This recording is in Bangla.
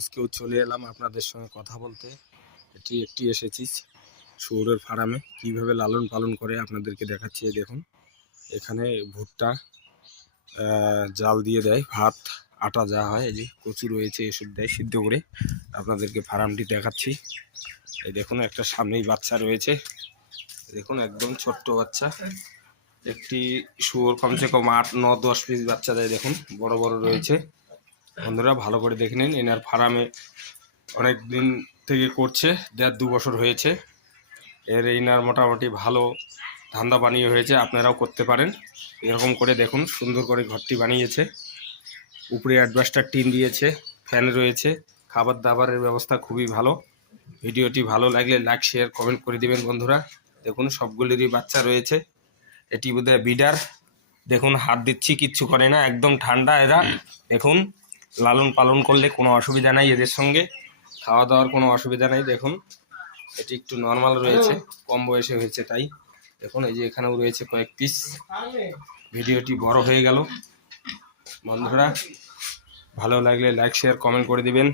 আজকেও চলে এলাম আপনাদের সঙ্গে কথা বলতে। একটি এসেছি শুয়োরের ফার্মে, কিভাবে লালন পালন করে আপনাদেরকে দেখাচ্ছি। দেখুন এখানে ভুট্টা জাল দিয়ে দেয়, ভাত আটা যা হয়, এই যে কচু রয়েছে, এসব দেয় সিদ্ধ করে। আপনাদেরকে ফার্মটি দেখাচ্ছি। এই দেখুন একটা সামনেই বাচ্চা রয়েছে, দেখুন একদম ছোট্ট বাচ্চা। একটি শুয়োর কমসে কম 8, 9, 10 পিস বাচ্চা দেয়। দেখুন বড় বড় রয়েছে। বন্ধুরা ভালো করে দেখে নিন। এনার ফার্মে অনেক দিন থেকে করছে, 1.5-2 বছর হয়েছে। এনার মোটামুটি ভালো ধান্দা বানিয়ে হয়েছে, আপনারাও করতে পারেন। এরকম করে দেখুন সুন্দর করে ঘরটি বানিয়েছে, উপরে অ্যাডভাস্টার টিন দিয়েছে, ফ্যান রয়েছে, খাবার দাবারের ব্যবস্থা খুবই ভালো। ভিডিওটি ভালো লাগলে লাইক শেয়ার কমেন্ট করে দিবেন বন্ধুরা। দেখুন সবগুলিরই বাচ্চা রয়েছে। এটি বোধহয় বিডার। দেখুন হাত দিচ্ছি, কিচ্ছু করে না, একদম ঠান্ডা এরা। দেখুন লালন পালন করলে কোনো অসুবিধা নাই, এদের সঙ্গে খাওয়া দাওয়ার কোনো অসুবিধা নেই। দেখুন এটি একটু নর্মাল রয়েছে, কম বয়সে হয়েছে তাই। দেখুন এই যে এখানেও রয়েছে কয়েক পিস। ভিডিওটি বড় হয়ে গেল বন্ধুরা, ভালো লাগলে লাইক শেয়ার কমেন্ট করে দিবেন।